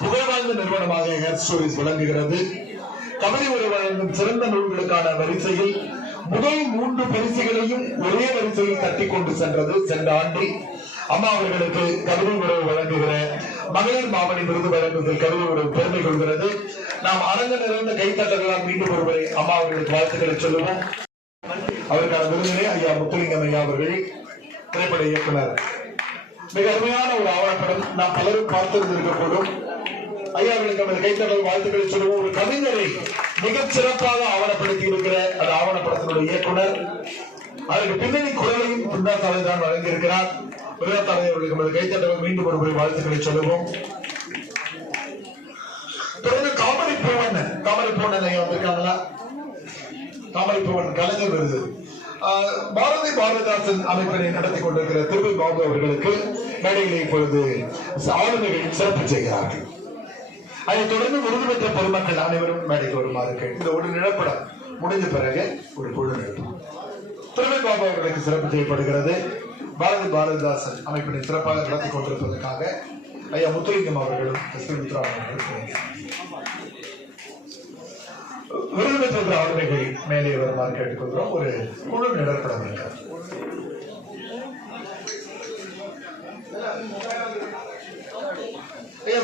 புகழ்வாய்ந்த நிறுவனமாக hair stories விளங்குகிறது. கபடி உரை வழங்கும் சிறந்த நூல்களுக்கான வரிசையில் முதல் மூன்று பரிசுகளையும் ஒரே வரிசையில் தட்டி கொண்டு சென்றது சென்ற ஆண்டில் அம்மா அவர்களுக்கு கவிதை உறவு வழங்குகிற மகளிர் மாமணி விருது வழங்குவதில் கவிதை உறவு பெருமை கொள்கிறது. நாம் அரங்க நிறைந்த கைத்தட்டங்களால் மீண்டும் ஒருவரை அம்மா அவர்களுக்கு வாழ்த்துக்களை சொல்லுவோம். அவருக்கான விருதினை ஐயா முத்துலிங்கம் ஐயா அவர்கள் திரைப்பட இயக்குனர். மிக அருமையான ஒரு ஆவணப்படம் நாம் பலரும் பார்த்திருந்திருக்கக்கூடும் ஐயா ஐயாவிற்கு நமது கைத்தடல் வாழ்த்துக்களை சொல்லுவோம். ஒரு கவிஞரை மிகச் சிறப்பாக ஆவணப்படுத்தி இருக்கிற அந்த ஆவணப்படத்தினுடைய இயக்குனர். அதற்கு பின்னணி குரலையும் பிருந்தாத்தாலை தான் வழங்கியிருக்கிறார். பிருந்தாத்தாலை அவர்களுக்கு நமது கைத்தட்டல் மீண்டும் ஒரு முறை வாழ்த்துக்களை சொல்லுவோம். தொடர்ந்து காமெடி பூவன். காமெடி பூவன் ஐயா வந்திருக்காங்களா? தாமரை பூவன் கலைஞர் விருது. ஆஹ் பாரதி பாரதிதாசன் அமைப்பினை நடத்தி கொண்டிருக்கிற திருவி பாபு அவர்களுக்கு மேடையிலே இப்பொழுது ஆளுநர்கள் சிறப்பு செய்கிறார்கள். அதைத் தொடர்ந்து விருது பெற்ற பொதுமக்கள் அனைவரும் மேடைக்கு வருமாறு கேட்டு இந்த ஒரு நிலப்படம் முடிந்த பிறகு ஒரு குழு நிலப்படம் திருவி பாபா அவர்களுக்கு சிறப்பு செய்யப்படுகிறது. பாரதி பாரதிதாசன் அமைப்பினை சிறப்பாக நடத்தி கொண்டிருப்பதற்காக ஐயா முத்துலிங்கம் அவர்களும் எஸ் பி முத்துரா அவர்களும் விருது பெற்ற ஆளுமைகள் மேலே வருமாறு கேட்டுக்கொள்கிறோம். ஒரு குழு நிலப்படம் இருக்கிறது.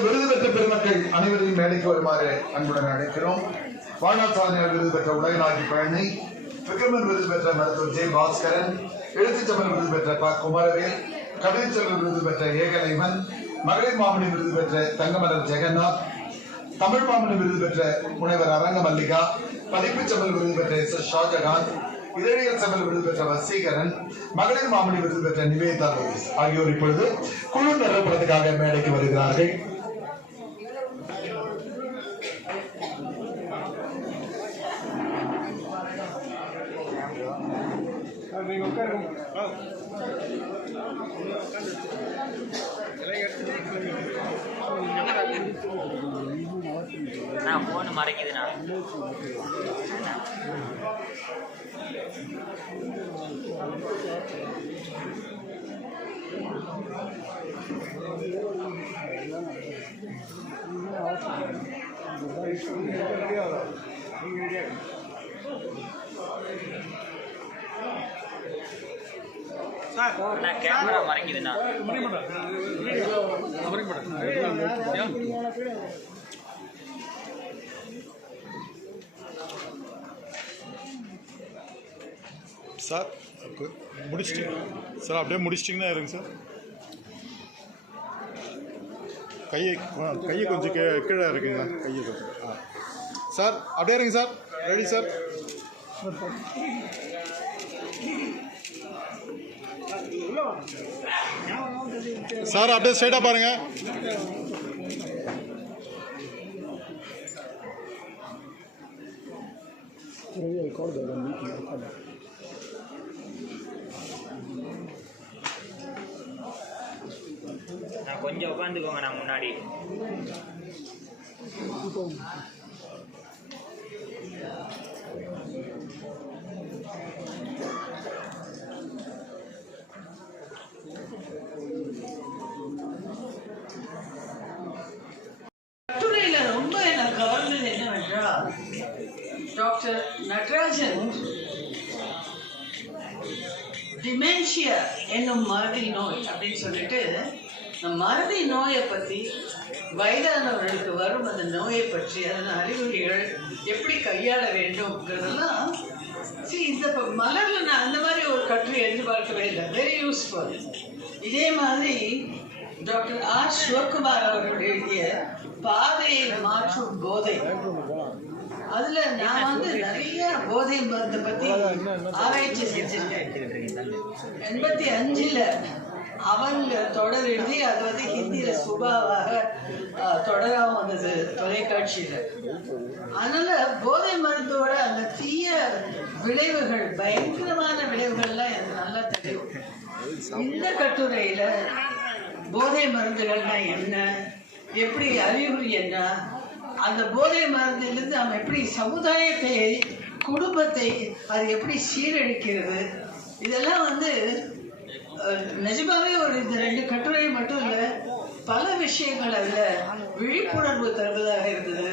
விருது பெற்ற பெருமக்கள் அனைவரையும் மேடைக்கு வருமாறு அன்புடன் அழைக்கிறோம். வாழ்நாள் சாதனையாளர் விருது பெற்ற உலகநாயகி பழனி விக்ரமன் விருது பெற்ற மருத்துவர் ஜெய் பாஸ்கரன் எழுத்துச்சபல் விருது பெற்ற ப. குமரவேல் கவிதைச்செல்வர் விருது பெற்ற ஏகலைவன் மகளிர் மாமணி விருது பெற்ற தங்கமலர் ஜெகநாத் தமிழ் மாமணி விருது பெற்ற முனைவர் அரங்க மல்லிகா பதிப்புச் செம்மல் விருது பெற்ற எஸ் எஸ் ஷாஜகான் இதழியல் செம்மல் விருது பெற்ற வசீகரன் மகளிர் மாமணி விருது பெற்ற நிவேதா ஆகியோர் இப்பொழுது குழு நிரப்புறதுக்காக மேடைக்கு வருகிறார்கள். நான் ஃபோனு மறைக்குதுண்ணா. நான் கேமரா மறைக்குதுண்ணா. சார் முடிச்சிட்டு முடிச்சிட்டிங்க. சார் அப்படியே முடிச்சிட்டிங்கன்னா இருங்க சார். கையை ஆ, கையை கொஞ்சம் கீழே கீழே இருக்குங்க. கையை கொஞ்சம் ஆ. சார் அப்படியே இருங்க சார். Ready sir. சார் அப்படியே ஸ்ட்ரைட்டாக பாருங்கள் Yeah, I called நான் ரொம்ப எனக்கு கவர்ந்தது என்னவென்றால் டாக்டர் நடராஜன் டிமென்ஷியா என்னும் மறதி நோய் அப்படின்னு சொல்லிட்டு இந்த மறதி நோயை பற்றி வயதானவர்களுக்கு வரும் அந்த நோயை பற்றி அதன் அறிகுறிகள் எப்படி கையாள வேண்டும்ங்கிறதெல்லாம் சரி இந்த மலரில் மலர்ல நான் அந்த மாதிரி ஒரு கட்டுரை எதிர்பார்க்கவே இல்லை. வெரி யூஸ்ஃபுல் இதே மாதிரி டாக்டர் ஆர். சிவகுமார் அவர்கள் எழுதிய பாதையை மாற்றும் போதை. அதுல நான் வந்து நிறைய போதை மருந்தை பத்தி ஆராய்ச்சி செஞ்சிருக்கேன். எண்பத்தி அஞ்சுல அவங்க தொடர் எழுதி அது வந்து ஹிந்தியில சுபாவாக தொடராம வந்தது தொலைக்காட்சியில. அதனால போதை மருந்தோட அந்த தீய விளைவுகள் பயங்கரமான விளைவுகள்லாம் எனக்கு நல்லா தெரியும். இந்த கட்டுரையில போதை மருந்துகள்னா என்ன? எப்படி அறிகுறி என்ன? அந்த போதை மருந்திலிருந்து நம்ம எப்படி சமுதாயத்தை குடும்பத்தை அது எப்படி சீரழிக்கிறது? இதெல்லாம் வந்து நிஜமாவே ஒரு இந்த ரெண்டு கட்டுரை மட்டும் இல்லை பல விஷயங்கள் அதில் விழிப்புணர்வு தருவதாக இருந்தது.